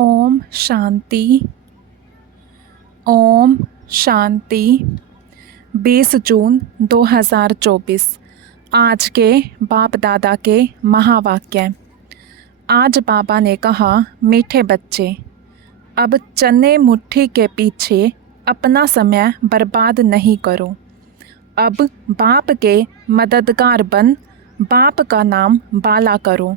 ओम शांति। ओम शांति। 20 जून 2024। आज के बाप दादा के महावाक्य। आज बाबा ने कहा, मीठे बच्चे, अब चने मुट्ठी के पीछे अपना समय बर्बाद नहीं करो। अब बाप के मददगार बन बाप का नाम बाला करो।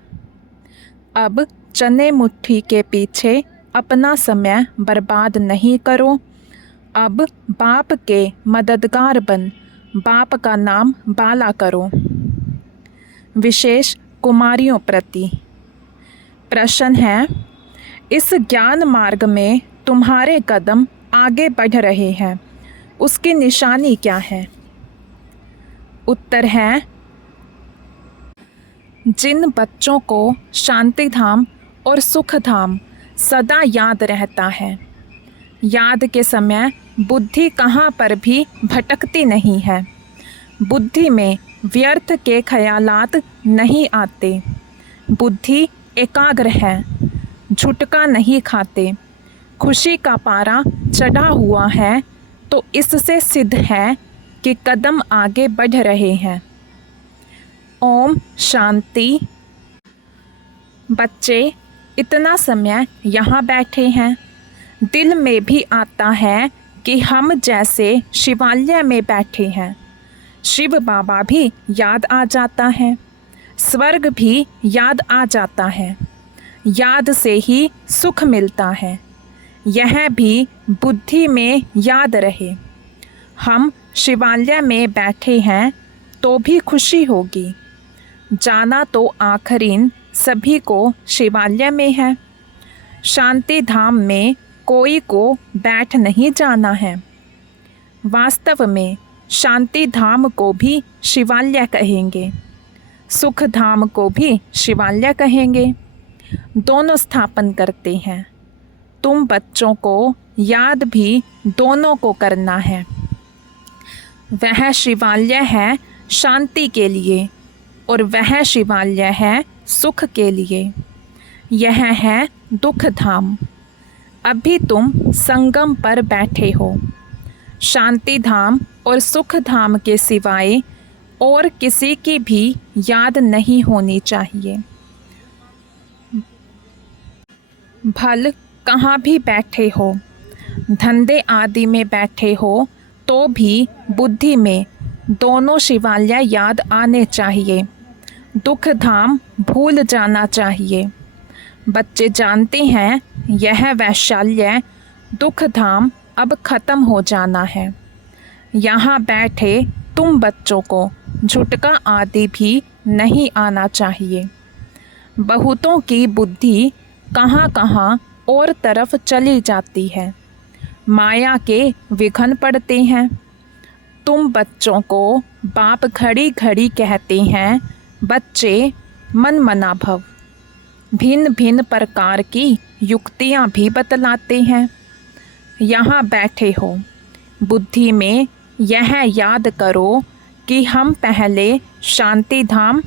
अब चने मुट्ठी के पीछे अपना समय बर्बाद नहीं करो। अब बाप के मददगार बन बाप का नाम बाला करो। विशेष कुमारियों प्रति प्रश्न है, इस ज्ञान मार्ग में तुम्हारे कदम आगे बढ़ रहे हैं, उसकी निशानी क्या है? उत्तर है, जिन बच्चों को शांति धाम और सुख धाम सदा याद रहता है, याद के समय बुद्धि कहाँ पर भी भटकती नहीं है, बुद्धि में व्यर्थ के ख्यालात नहीं आते, बुद्धि एकाग्र है, झुटका नहीं खाते, खुशी का पारा चढ़ा हुआ है, तो इससे सिद्ध है कि कदम आगे बढ़ रहे हैं। ओम शांति। बच्चे, इतना समय यहाँ बैठे हैं, दिल में भी आता है कि हम जैसे शिवालय में बैठे हैं। शिव बाबा भी याद आ जाता है, स्वर्ग भी याद आ जाता है, याद से ही सुख मिलता है। यह भी बुद्धि में याद रहे। हम शिवालय में बैठे हैं तो भी खुशी होगी। जाना तो आखिरीन सभी को शिवालय में है। शांति धाम में कोई को बैठ नहीं जाना है। वास्तव में शांति धाम को भी शिवालय कहेंगे, सुख धाम को भी शिवालय कहेंगे। दोनों स्थापन करते हैं। तुम बच्चों को याद भी दोनों को करना है। वह शिवालय है शांति के लिए और वह शिवालय है सुख के लिए। यह है दुख धाम। अभी तुम संगम पर बैठे हो। शांति धाम और सुख धाम के सिवाय और किसी की भी याद नहीं होनी चाहिए। भल कहाँ भी बैठे हो, धंधे आदि में बैठे हो, तो भी बुद्धि में दोनों शिवालय याद आने चाहिए। दुख धाम भूल जाना चाहिए। बच्चे जानते हैं यह वैशाल्य दुख धाम अब ख़त्म हो जाना है। यहाँ बैठे तुम बच्चों को झुटका आदि भी नहीं आना चाहिए। बहुतों की बुद्धि कहाँ कहाँ और तरफ चली जाती है, माया के विघ्न पड़ते हैं। तुम बच्चों को बाप घड़ी घड़ी कहते हैं, बच्चे मन मना भव। भिन्न भिन्न प्रकार की युक्तियाँ भी बतलाते हैं। यहाँ बैठे हो, बुद्धि में यह याद करो कि हम पहले शांति धाम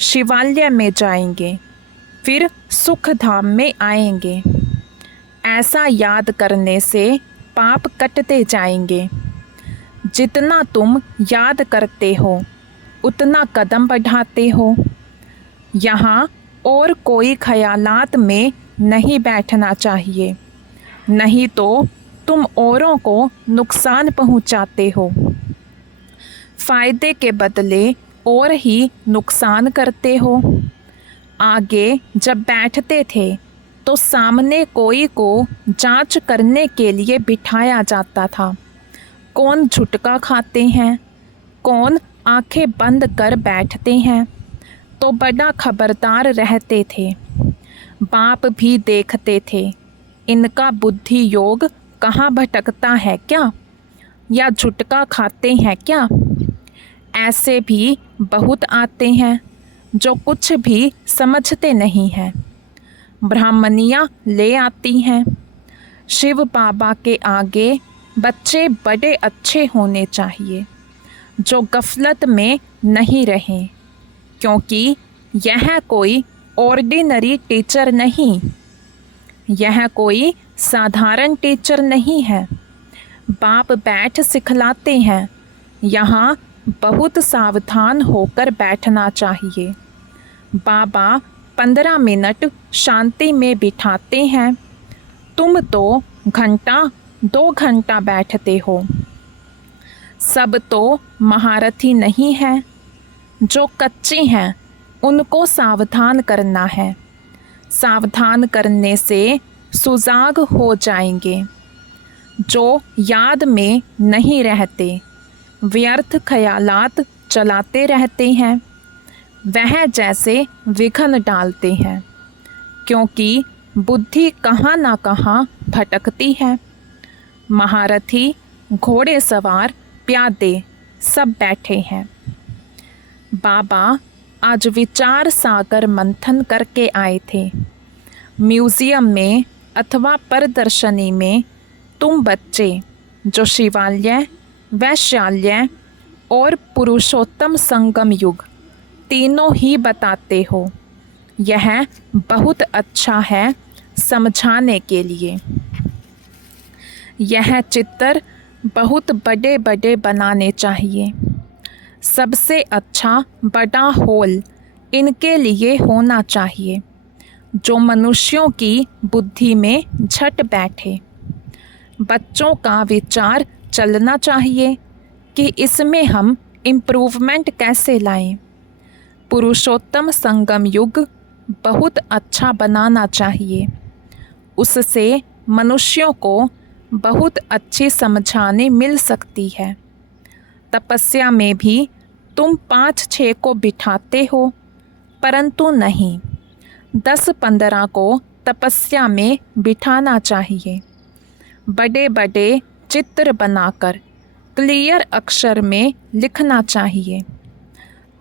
शिवालय में जाएंगे, फिर सुख धाम में आएंगे। ऐसा याद करने से पाप कटते जाएंगे। जितना तुम याद करते हो उतना कदम बढ़ाते हो। यहाँ और कोई ख्यालात में नहीं बैठना चाहिए, नहीं तो तुम औरों को नुकसान पहुँचाते हो। फ़ायदे के बदले और ही नुकसान करते हो। आगे जब बैठते थे तो सामने कोई को जांच करने के लिए बिठाया जाता था। कौन झुटका खाते हैं, कौन आंखें बंद कर बैठते हैं, तो बड़ा खबरदार रहते थे। बाप भी देखते थे, इनका बुद्धि योग कहाँ भटकता है क्या, या झुटका खाते हैं क्या। ऐसे भी बहुत आते हैं जो कुछ भी समझते नहीं हैं। ब्राह्मणियाँ ले आती हैं। शिव बाबा के आगे बच्चे बड़े अच्छे होने चाहिए, जो गफलत में नहीं रहें, क्योंकि यह कोई ऑर्डिनरी टीचर नहीं, यह कोई साधारण टीचर नहीं है। बाप बैठ सिखलाते हैं। यहाँ बहुत सावधान होकर बैठना चाहिए। बाबा 15 मिनट शांति में बिठाते हैं। तुम तो घंटा 2 घंटा बैठते हो। सब तो महारथी नहीं हैं। जो कच्चे हैं उनको सावधान करना है। सावधान करने से सुजाग हो जाएंगे। जो याद में नहीं रहते, व्यर्थ ख्यालात चलाते रहते हैं, वह जैसे विघ्न डालते हैं, क्योंकि बुद्धि कहाँ ना कहाँ भटकती है। महारथी, घोड़े सवार, प्यादे सब बैठे हैं। बाबा आज विचार सागर मंथन करके आए थे। म्यूज़ियम में अथवा प्रदर्शनी में तुम बच्चे जो शिवालय, वैशाल्य और पुरुषोत्तम संगम युग तीनों ही बताते हो। यह बहुत अच्छा है समझाने के लिए। यह चित्र बहुत बड़े बड़े बनाने चाहिए। सबसे अच्छा बड़ा हॉल इनके लिए होना चाहिए, जो मनुष्यों की बुद्धि में झट बैठे। बच्चों का विचार चलना चाहिए कि इसमें हम इम्प्रूवमेंट कैसे लाएं। पुरुषोत्तम संगम युग बहुत अच्छा बनाना चाहिए। उससे मनुष्यों को बहुत अच्छी समझाने मिल सकती है। तपस्या में भी तुम 5-6 को बिठाते हो, परंतु नहीं, 10-15 को तपस्या में बिठाना चाहिए। बड़े बड़े चित्र बनाकर क्लियर अक्षर में लिखना चाहिए।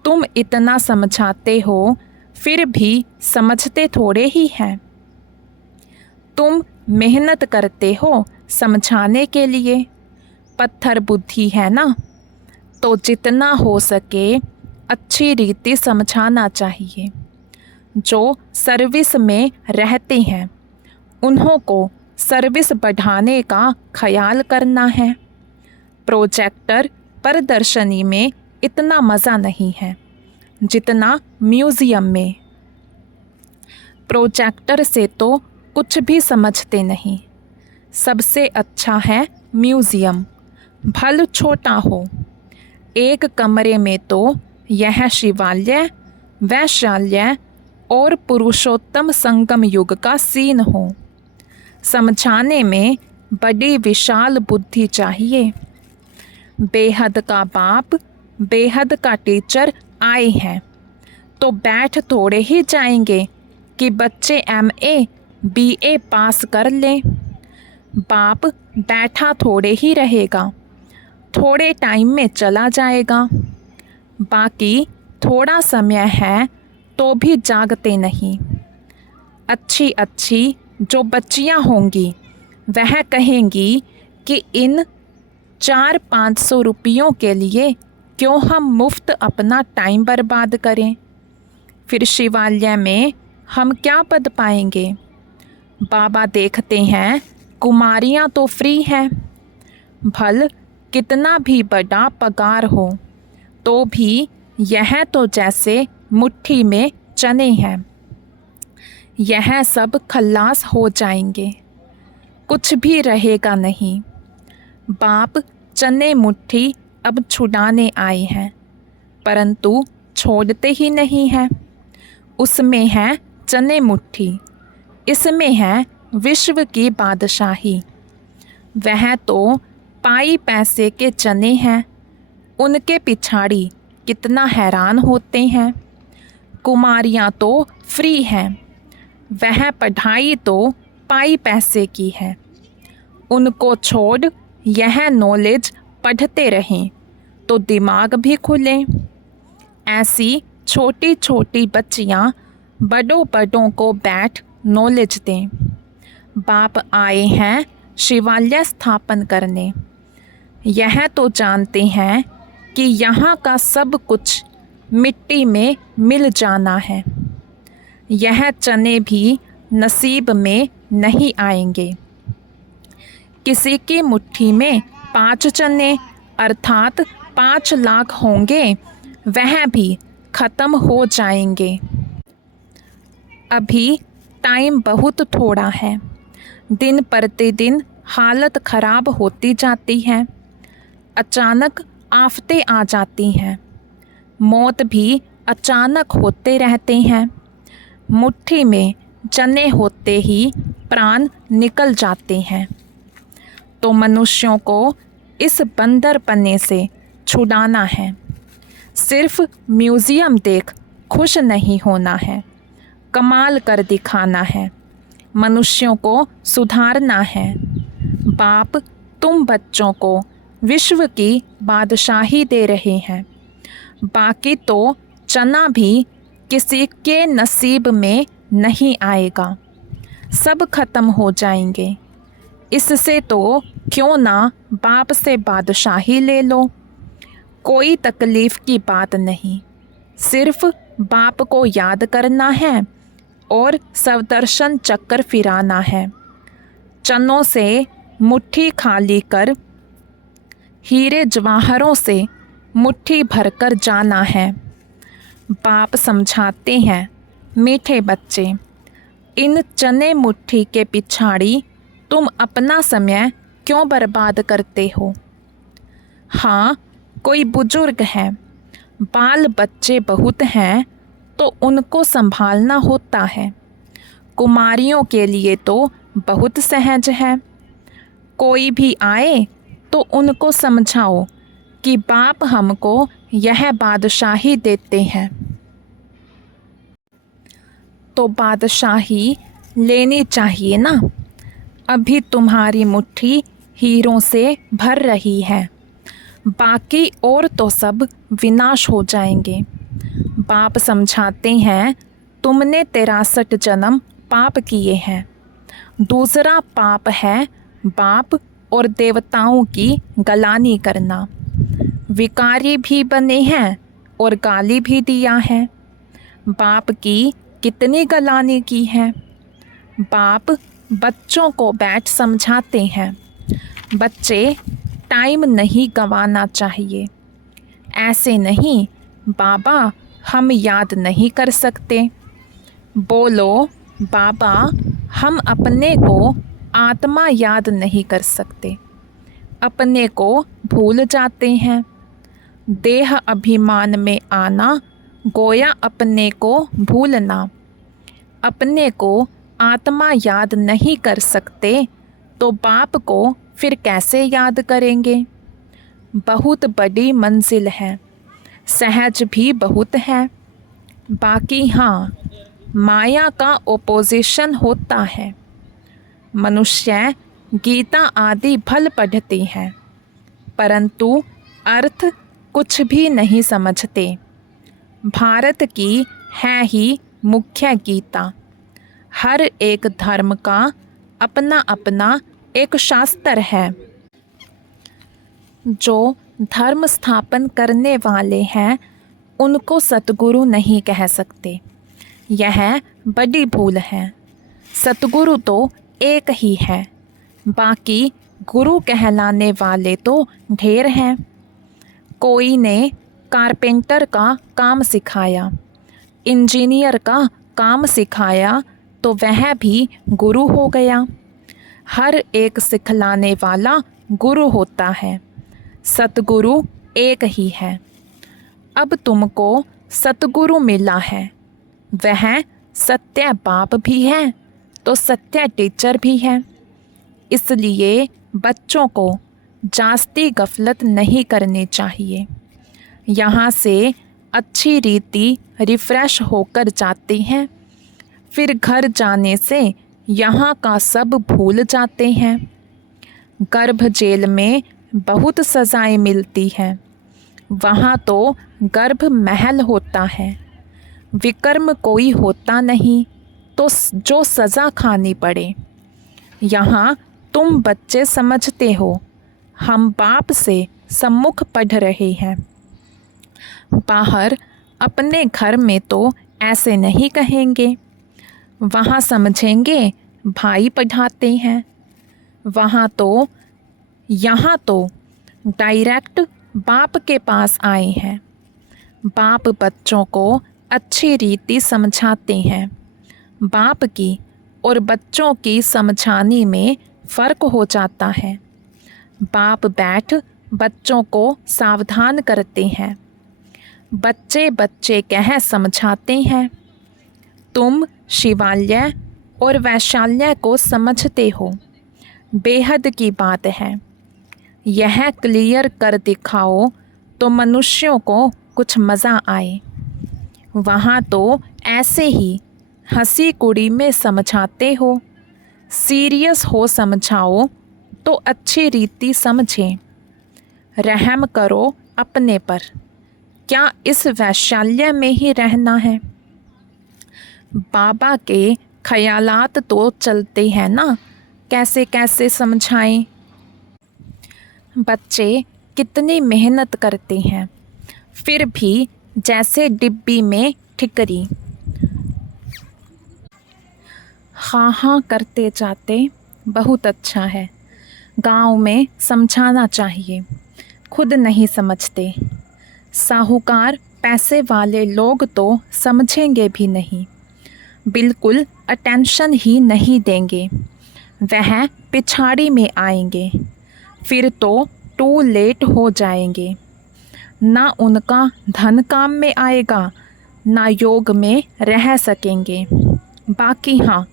तुम इतना समझाते हो, फिर भी समझते थोड़े ही हैं। तुम मेहनत करते हो समझाने के लिए। पत्थर बुद्धि है ना, तो जितना हो सके अच्छी रीति समझाना चाहिए। जो सर्विस में रहते हैं उन्हों को सर्विस बढ़ाने का ख्याल करना है। प्रोजेक्टर प्रदर्शनी में इतना मज़ा नहीं है जितना म्यूज़ियम में। प्रोजेक्टर से तो कुछ भी समझते नहीं। सबसे अच्छा है म्यूज़ियम, भले छोटा हो। एक कमरे में तो यह शिवालय, वैशाल्य और पुरुषोत्तम संगम युग का सीन हो। समझाने में बड़ी विशाल बुद्धि चाहिए। बेहद का बाप, बेहद का टीचर आए हैं, तो बैठ थोड़े ही जाएंगे कि बच्चे MA BA पास कर लें। बाप बैठा थोड़े ही रहेगा, थोड़े टाइम में चला जाएगा। बाकी थोड़ा समय है तो भी जागते नहीं। अच्छी अच्छी जो बच्चियां होंगी वह कहेंगी कि इन 400-500 रुपयों के लिए क्यों हम मुफ्त अपना टाइम बर्बाद करें। फिर शिवालय में हम क्या पद पाएंगे। बाबा देखते हैं कुमारियां तो फ्री हैं। भल कितना भी बड़ा पगार हो तो भी यह तो जैसे मुट्ठी में चने हैं। यह सब खल्लास हो जाएंगे, कुछ भी रहेगा नहीं। बाप चने मुट्ठी अब छुड़ाने आए हैं, परंतु छोड़ते ही नहीं हैं। उसमें है चने मुट्ठी, इसमें है विश्व की बादशाही। वह तो पाई पैसे के चने हैं, उनके पिछाड़ी कितना हैरान होते हैं। कुमारियाँ तो फ्री हैं, वह पढ़ाई तो पाई पैसे की है। उनको छोड़ यह नॉलेज पढ़ते रहें तो दिमाग भी खुले। ऐसी छोटी छोटी बच्चियाँ बड़ों बड़ों को बैठ नॉलेज दें। बाप आए हैं शिवालय स्थापन करने। यह तो जानते हैं कि यहाँ का सब कुछ मिट्टी में मिल जाना है। यह चने भी नसीब में नहीं आएंगे। किसी की मुट्ठी में 5 चने अर्थात 5 लाख होंगे, वह भी ख़त्म हो जाएंगे। अभी टाइम बहुत थोड़ा है। दिन प्रतिदिन हालत ख़राब होती जाती है। अचानक आफतें आ जाती हैं। मौत भी अचानक होते रहते हैं। मुट्ठी में चने होते ही प्राण निकल जाते हैं। तो मनुष्यों को इस बंदरपने से छुड़ाना है। सिर्फ म्यूज़ियम देख खुश नहीं होना है, कमाल कर दिखाना है। मनुष्यों को सुधारना है। बाप तुम बच्चों को विश्व की बादशाही दे रहे हैं। बाकी तो चना भी किसी के नसीब में नहीं आएगा। सब खत्म हो जाएंगे। इससे तो क्यों ना बाप से बादशाही ले लो। कोई तकलीफ़ की बात नहीं, सिर्फ बाप को याद करना है और सवदर्शन चक्कर फिराना है। चनों से मुट्ठी खाली कर हीरे जवाहरों से मुट्ठी भरकर जाना है। बाप समझाते हैं, मीठे बच्चे, इन चने मुट्ठी के पिछाड़ी तुम अपना समय क्यों बर्बाद करते हो। हाँ, कोई बुजुर्ग है, बाल बच्चे बहुत हैं तो उनको संभालना होता है। कुमारियों के लिए तो बहुत सहज है। कोई भी आए तो उनको समझाओ कि बाप हमको यह बादशाही देते हैं। तो बादशाही लेनी चाहिए ना। अभी तुम्हारी मुट्ठी हीरों से भर रही है, बाकी और तो सब विनाश हो जाएंगे। बाप समझाते हैं, तुमने 63 जन्म पाप किए हैं। दूसरा पाप है बाप और देवताओं की गलानी करना। विकारी भी बने हैं और गाली भी दिया है। बाप की कितनी गलानी की है। बाप बच्चों को बैठ समझाते हैं, बच्चे टाइम नहीं गंवाना चाहिए। ऐसे नहीं, बाबा हम याद नहीं कर सकते। बोलो, बाबा हम अपने को आत्मा याद नहीं कर सकते, अपने को भूल जाते हैं। देह अभिमान में आना गोया अपने को भूलना। अपने को आत्मा याद नहीं कर सकते तो बाप को फिर कैसे याद करेंगे। बहुत बड़ी मंजिल है, सहज भी बहुत है। बाकी हाँ, माया का ओपोजिशन होता है। मनुष्य गीता आदि भल पढ़ते हैं, परंतु अर्थ कुछ भी नहीं समझते। भारत की है ही मुख्य गीता। हर एक धर्म का अपना अपना एक शास्त्र है। जो धर्म स्थापन करने वाले हैं उनको सतगुरु नहीं कह सकते, यह बड़ी भूल है। सतगुरु तो एक ही है, बाकी गुरु कहलाने वाले तो ढेर हैं। कोई ने कारपेंटर का काम सिखाया, इंजीनियर का काम सिखाया तो वह भी गुरु हो गया। हर एक सिखलाने वाला गुरु होता है। सतगुरु एक ही है। अब तुमको सतगुरु मिला है, वह सत्य बाप भी है तो सत्य टीचर भी है। इसलिए बच्चों को जास्ती गफलत नहीं करनी चाहिए। यहाँ से अच्छी रीति रिफ़्रेश होकर जाते हैं, फिर घर जाने से यहाँ का सब भूल जाते हैं। गर्भ जेल में बहुत सज़ाएं मिलती हैं, वहाँ तो गर्भ महल होता है। विकर्म कोई होता नहीं तो जो सज़ा खानी पड़े। यहाँ तुम बच्चे समझते हो, हम बाप से सम्मुख पढ़ रहे हैं। बाहर अपने घर में तो ऐसे नहीं कहेंगे, वहाँ समझेंगे भाई पढ़ाते हैं, यहाँ तो डायरेक्ट बाप के पास आए हैं। बाप बच्चों को अच्छी रीति समझाते हैं। बाप की और बच्चों की समझाने में फ़र्क हो जाता है। बाप बैठ बच्चों को सावधान करते हैं। बच्चे बच्चे कह समझाते हैं। तुम शिवालय और वैशाल्य को समझते हो, बेहद की बात है। यह क्लियर कर दिखाओ तो मनुष्यों को कुछ मज़ा आए। वहाँ तो ऐसे ही हंसी कुड़ी में समझाते हो, सीरियस हो समझाओ तो अच्छी रीति समझें। रहम करो अपने पर, क्या इस वैशाल्य में ही रहना है? बाबा के ख्यालात तो चलते हैं ना, कैसे कैसे समझाएं। बच्चे कितनी मेहनत करते हैं, फिर भी जैसे डिब्बी में ठिकरी। हाँ हाँ करते जाते, बहुत अच्छा है। गांव में समझाना चाहिए, खुद नहीं समझते। साहूकार पैसे वाले लोग तो समझेंगे भी नहीं, बिल्कुल अटेंशन ही नहीं देंगे। वह पिछाड़ी में आएंगे, फिर तो टू लेट हो जाएंगे। ना उनका धन काम में आएगा, ना योग में रह सकेंगे। बाकी हाँ,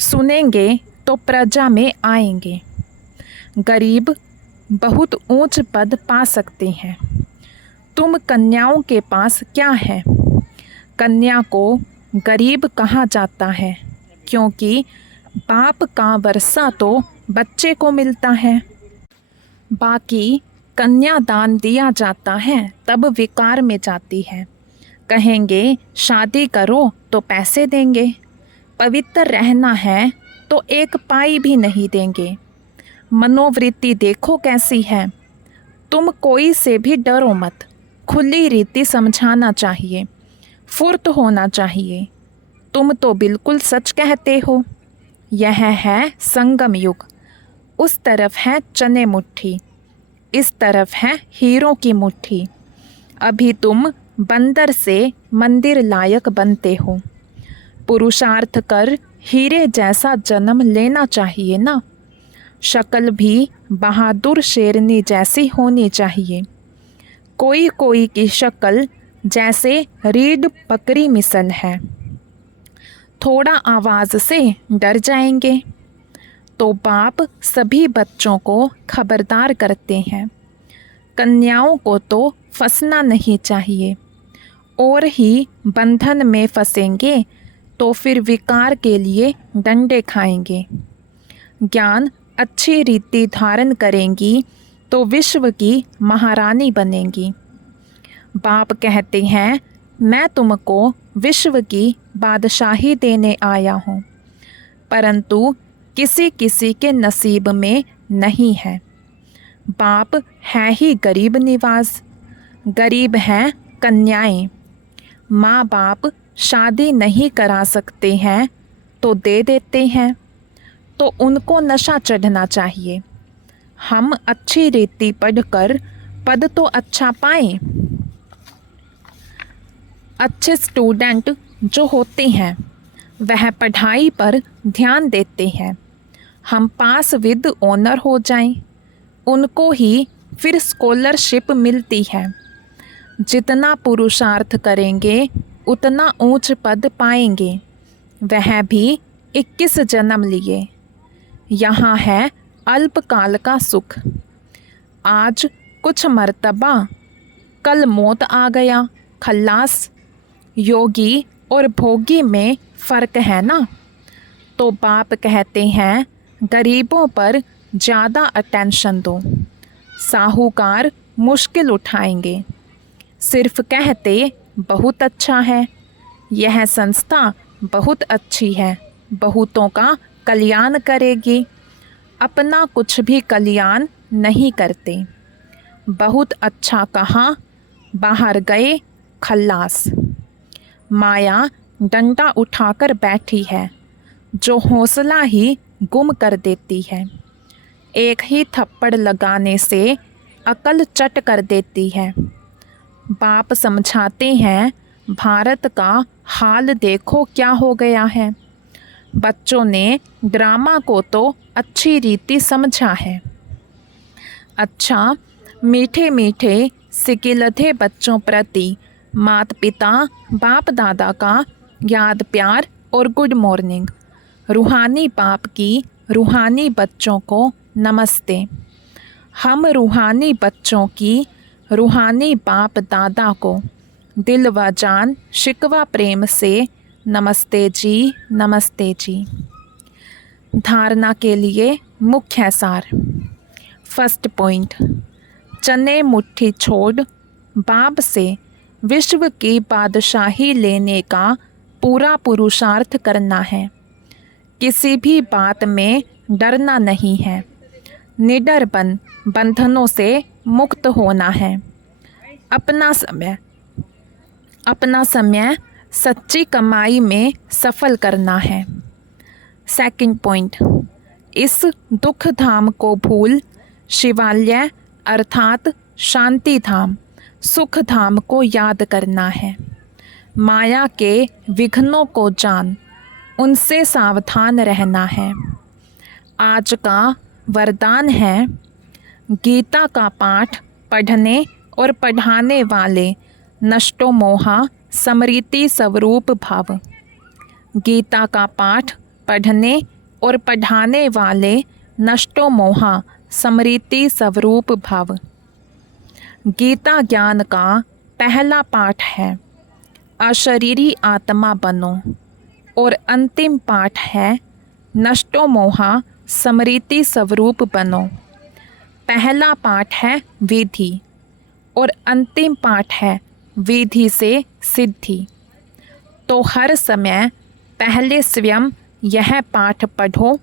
सुनेंगे तो प्रजा में आएंगे। गरीब बहुत ऊंच पद पा सकते हैं। तुम कन्याओं के पास क्या है? कन्या को गरीब कहा जाता है, क्योंकि बाप का वर्षा तो बच्चे को मिलता है। बाकी कन्यादान दिया जाता है तब विकार में जाती है। कहेंगे शादी करो तो पैसे देंगे, पवित्र रहना है तो एक पाई भी नहीं देंगे। मनोवृत्ति देखो कैसी है। तुम कोई से भी डरो मत, खुली रीति समझाना चाहिए, फुर्त होना चाहिए। तुम तो बिल्कुल सच कहते हो। यह है संगम युग। उस तरफ है चने मुट्ठी, इस तरफ है हीरों की मुट्ठी। अभी तुम बंदर से मंदिर लायक बनते हो। पुरुषार्थ कर हीरे जैसा जन्म लेना चाहिए ना। शक्ल भी बहादुर शेरनी जैसी होनी चाहिए। कोई कोई की शक्ल जैसे रीढ़ बकरी मिसल है, थोड़ा आवाज़ से डर जाएंगे। तो बाप सभी बच्चों को खबरदार करते हैं। कन्याओं को तो फंसना नहीं चाहिए, और ही बंधन में फंसेंगे तो फिर विकार के लिए डंडे खाएंगे। ज्ञान अच्छी रीति धारण करेंगी तो विश्व की महारानी बनेंगी। बाप कहते हैं, मैं तुमको विश्व की बादशाही देने आया हूँ, परंतु किसी किसी के नसीब में नहीं है। बाप है ही गरीब निवास, गरीब हैं कन्याएं। माँ बाप शादी नहीं करा सकते हैं तो दे देते हैं, तो उनको नशा चढ़ना चाहिए। हम अच्छी रीति पढ़कर पद तो अच्छा पाएं। अच्छे स्टूडेंट जो होते हैं वह पढ़ाई पर ध्यान देते हैं। हम पास विद ऑनर हो जाएं, उनको ही फिर स्कॉलरशिप मिलती है। जितना पुरुषार्थ करेंगे उतना ऊंच पद पाएंगे। वह भी 21 जन्म लिए। यहाँ है अल्पकाल का सुख। आज कुछ मर्तबा, कल मौत आ गया, खल्लास। योगी और भोगी में फ़र्क है ना। तो बाप कहते हैं, गरीबों पर ज़्यादा अटेंशन दो। साहूकार मुश्किल उठाएंगे। सिर्फ कहते बहुत अच्छा है, यह संस्था बहुत अच्छी है, बहुतों का कल्याण करेगी, अपना कुछ भी कल्याण नहीं करते। बहुत अच्छा कहा, बाहर गए खल्लास। माया डंडा उठाकर बैठी है, जो हौसला ही गुम कर देती है। एक ही थप्पड़ लगाने से अकल चट कर देती है। बाप समझाते हैं, भारत का हाल देखो क्या हो गया है। बच्चों ने ड्रामा को तो अच्छी रीति समझा है। अच्छा, मीठे मीठे सिकिलधे बच्चों प्रति माता पिता बाप दादा का याद प्यार और गुड मॉर्निंग। रूहानी बाप की रूहानी बच्चों को नमस्ते। हम रूहानी बच्चों की रूहानी बाप दादा को दिल व जान शिकवा प्रेम से नमस्ते जी, नमस्ते जी। धारणा के लिए मुख्य सार। फर्स्ट पॉइंट, चने मुट्ठी छोड़ बाप से विश्व की बादशाही लेने का पूरा पुरुषार्थ करना है। किसी भी बात में डरना नहीं है। निडर बन बंधनों से मुक्त होना है। अपना समय सच्ची कमाई में सफल करना है। सेकंड पॉइंट, इस दुख धाम को भूल शिवालय अर्थात शांति धाम सुख धाम को याद करना है। माया के विघ्नों को जान उनसे सावधान रहना है। आज का वरदान है, गीता का पाठ पढ़ने और पढ़ाने वाले नष्टो मोहा स्मृति स्वरूप भाव। गीता का पाठ पढ़ने और पढ़ाने वाले नष्टो मोहा स्मृति स्वरूप भाव। गीता ज्ञान का पहला पाठ है, अशरीरी आत्मा बनो, और अंतिम पाठ है, नष्टो मोहा स्मृति स्वरूप बनो। पहला पाठ है विधि और अंतिम पाठ है विधि से सिद्धि। तो हर समय पहले स्वयं यह पाठ पढ़ो,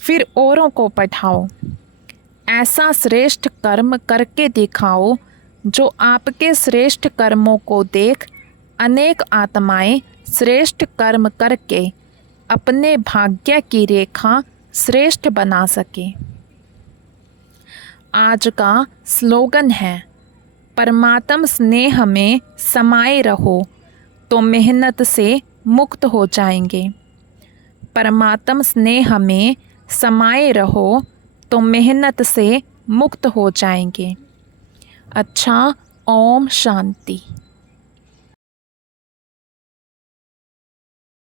फिर औरों को पढ़ाओ। ऐसा श्रेष्ठ कर्म करके दिखाओ जो आपके श्रेष्ठ कर्मों को देख अनेक आत्माएं श्रेष्ठ कर्म करके अपने भाग्य की रेखा श्रेष्ठ बना सके। आज का स्लोगन है, परमात्म स्नेह में समाये रहो तो मेहनत से मुक्त हो जाएंगे। परमात्म स्नेह में समाये रहो तो मेहनत से मुक्त हो जाएंगे। अच्छा, ओम शांति।